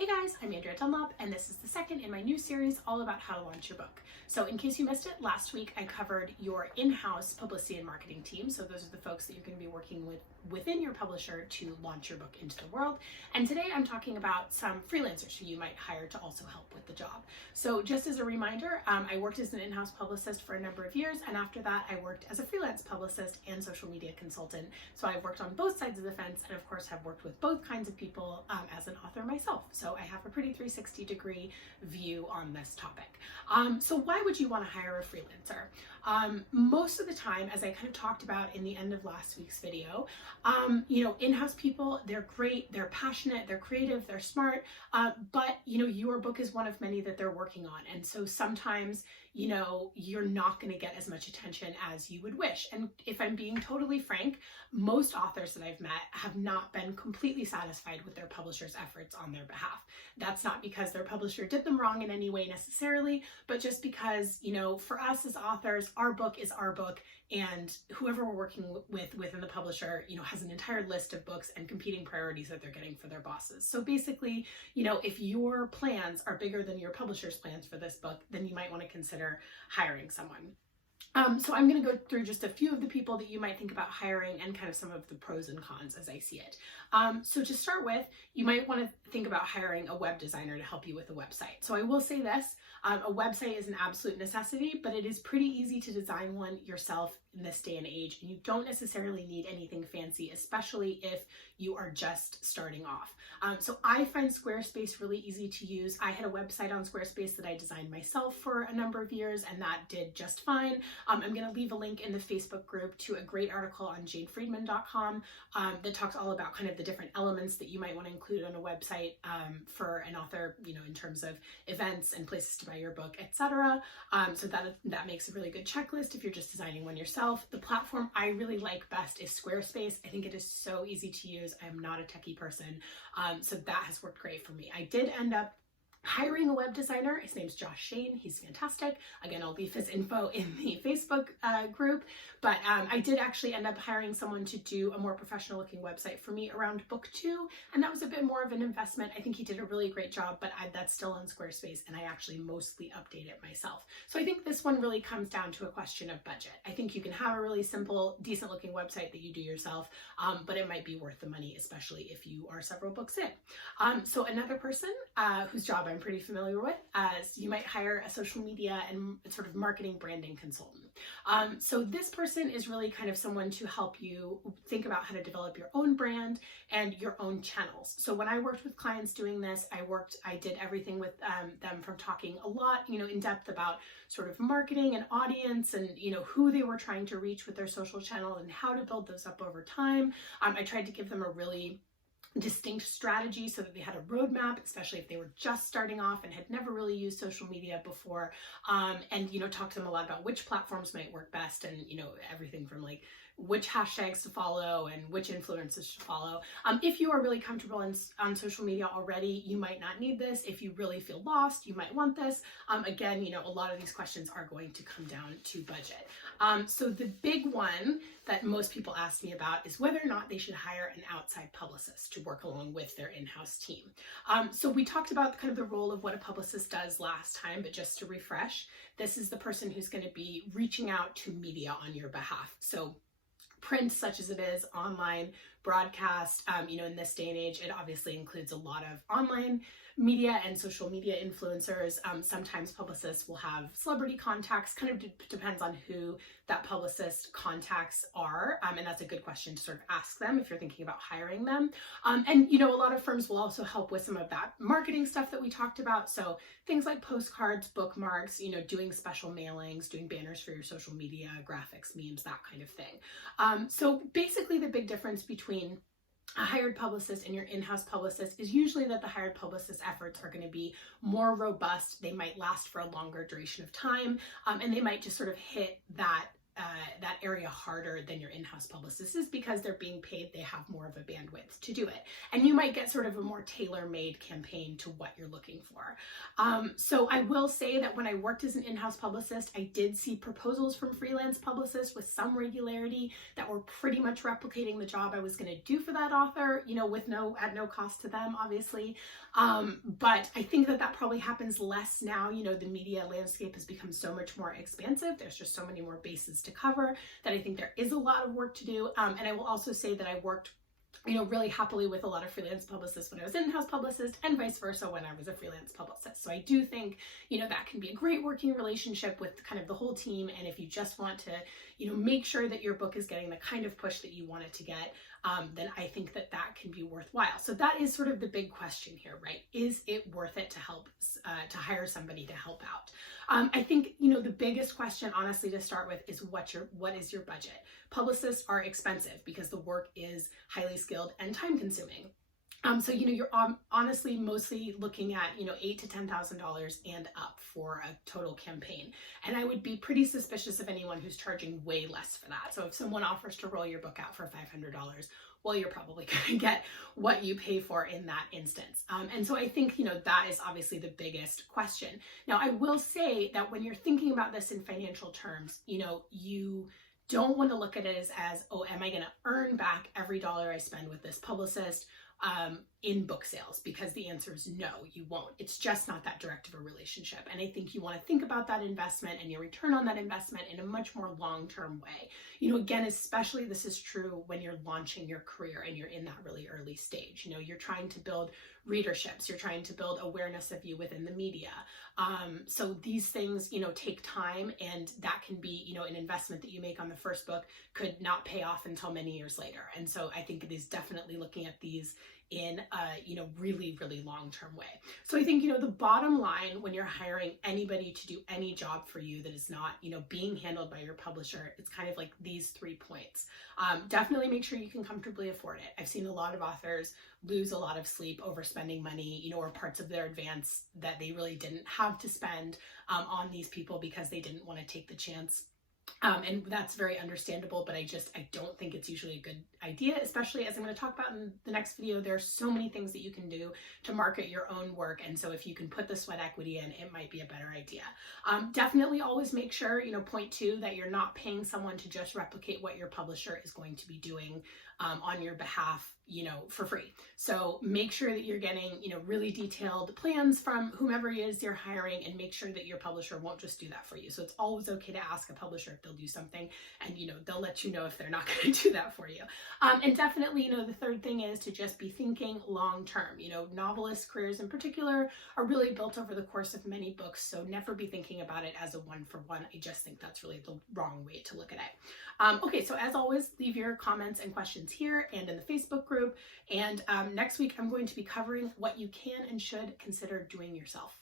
Hey guys, I'm Andrea Dunlop, and this is the second in my new series all about how to launch your book. So in case you missed it, last week I covered your in-house publicity and marketing team. So those are the folks that you're going to be working with within your publisher to launch your book into the world. And today I'm talking about some freelancers who you might hire to also help with the job. So just as a reminder, I worked as an in-house publicist for a number of years, and after that I worked as a freelance publicist and social media consultant. So I've worked on both sides of the fence, and of course have worked with both kinds of people as an author myself. So I have a pretty 360-degree view on this topic. So why would you want to hire a freelancer? Most of the time, as I kind of talked about in the end of last week's video, in-house people, they're great, they're passionate, they're creative, they're smart, but your book is one of many that they're working on. And so sometimes, you're not going to get as much attention as you would wish. And if I'm being totally frank, most authors that I've met have not been completely satisfied with their publisher's efforts on their behalf. That's not because their publisher did them wrong in any way necessarily, but just because, for us as authors, our book is our book, and whoever we're working with within the publisher, has an entire list of books and competing priorities that they're getting for their bosses. So basically, if your plans are bigger than your publisher's plans for this book, then you might want to consider hiring someone. So I'm going to go through just a few of the people that you might think about hiring and kind of some of the pros and cons as I see it. So to start with, you might want to think about hiring a web designer to help you with a website. So I will say this, a website is an absolute necessity, but it is pretty easy to design one yourself in this day and age, and you don't necessarily need anything fancy, especially if you are just starting off. So I find Squarespace really easy to use. I had a website on Squarespace that I designed myself for a number of years, and that did just fine. I'm going to leave a link in the Facebook group to a great article on janefriedman.com that talks all about kind of the different elements that you might want to include on a website for an author, in terms of events and places to buy your book, etc. So that makes a really good checklist if you're just designing one yourself. The platform I really like best is Squarespace. I think it is so easy to use. I am not a techie person, so that has worked great for me. I did end up hiring a web designer. His name's Josh Shane. He's fantastic. Again, I'll leave his info in the Facebook group, but I did actually end up hiring someone to do a more professional looking website for me around book 2, and that was a bit more of an investment. I think he did a really great job, but that's still on Squarespace, and I actually mostly update it myself. So I think this one really comes down to a question of budget. I think you can have a really simple, decent looking website that you do yourself, but it might be worth the money, especially if you are several books in. So another person whose job I'm pretty familiar with, you might hire a social media and sort of marketing branding consultant. So this person is really kind of someone to help you think about how to develop your own brand and your own channels. So when I worked with clients doing this, I did everything with them from talking a lot, in depth about sort of marketing and audience and, who they were trying to reach with their social channel and how to build those up over time. I tried to give them a really distinct strategy so that they had a roadmap, especially if they were just starting off and had never really used social media before, and talk to them a lot about which platforms might work best, and everything from like which hashtags to follow and which influencers to follow. If you are really comfortable on social media already, you might not need this. If you really feel lost, you might want this. Again, a lot of these questions are going to come down to budget. So the big one that most people ask me about is whether or not they should hire an outside publicist to work along with their in-house team. So we talked about kind of the role of what a publicist does last time, but just to refresh, this is the person who's going to be reaching out to media on your behalf. So print, such as it is, online, broadcast, in this day and age, it obviously includes a lot of online media and social media influencers. Sometimes publicists will have celebrity contacts, kind of depends on who that publicist contacts are. And that's a good question to sort of ask them if you're thinking about hiring them. And a lot of firms will also help with some of that marketing stuff that we talked about. So things like postcards, bookmarks, doing special mailings, doing banners for your social media, graphics, memes, that kind of thing. So basically the big difference between a hired publicist and your in-house publicist is usually that the hired publicist efforts are going to be more robust. They might last for a longer duration of time, and they might just sort of hit that area harder than your in-house publicist is because they're being paid, they have more of a bandwidth to do it. And you might get sort of a more tailor-made campaign to what you're looking for. So I will say that when I worked as an in-house publicist, I did see proposals from freelance publicists with some regularity that were pretty much replicating the job I was going to do for that author, at no cost to them, obviously. But I think that that probably happens less now. You know, the media landscape has become so much more expansive. There's just so many more bases to cover that I think there is a lot of work to do. And I will also say that I worked really happily with a lot of freelance publicists when I was in-house publicist, and vice versa when I was a freelance publicist. So I do think, that can be a great working relationship with kind of the whole team. And if you just want to, make sure that your book is getting the kind of push that you want it to get, then I think that that can be worthwhile. So that is sort of the big question here, right? Is it worth it to help, to hire somebody to help out? I think, the biggest question, honestly, to start with is what is your budget? Publicists are expensive because the work is highly skilled and time consuming. So, you're honestly mostly looking at, $8,000 to $10,000 and up for a total campaign. And I would be pretty suspicious of anyone who's charging way less for that. So if someone offers to roll your book out for $500, well, you're probably going to get what you pay for in that instance. And so I think, that is obviously the biggest question. Now, I will say that when you're thinking about this in financial terms, you don't want to look at it as, oh, am I going to earn back every dollar I spend with this publicist in book sales? Because the answer is no, you won't. It's just not that direct of a relationship. And I think you want to think about that investment and your return on that investment in a much more long-term way. Again, especially this is true when you're launching your career and you're in that really early stage. You're trying to build readerships, you're trying to build awareness of you within the media. So these things, take time, and that can be, an investment that you make on the first book could not pay off until many years later. And so I think it is definitely looking at these in a, really, really long-term way. So I think, the bottom line when you're hiring anybody to do any job for you that is not, being handled by your publisher, it's kind of like these 3 points. Definitely make sure you can comfortably afford it. I've seen a lot of authors lose a lot of sleep over spending money, or parts of their advance that they really didn't have to spend on these people because they didn't want to take the chance. And that's very understandable, but I don't think it's usually a good idea, especially as I'm going to talk about in the next video. There are so many things that you can do to market your own work. And so if you can put the sweat equity in, it might be a better idea. Definitely always make sure, point 2, that you're not paying someone to just replicate what your publisher is going to be doing on your behalf, for free. So make sure that you're getting, really detailed plans from whomever it is you're hiring, and make sure that your publisher won't just do that for you. So it's always okay to ask a publisher if they'll do something, and, they'll let you know if they're not going to do that for you. And definitely, the third thing is to just be thinking long-term. Novelist careers in particular are really built over the course of many books. So never be thinking about it as a one-for-one. I just think that's really the wrong way to look at it. Okay, so as always, leave your comments and questions here and in the Facebook group. And next week, I'm going to be covering what you can and should consider doing yourself.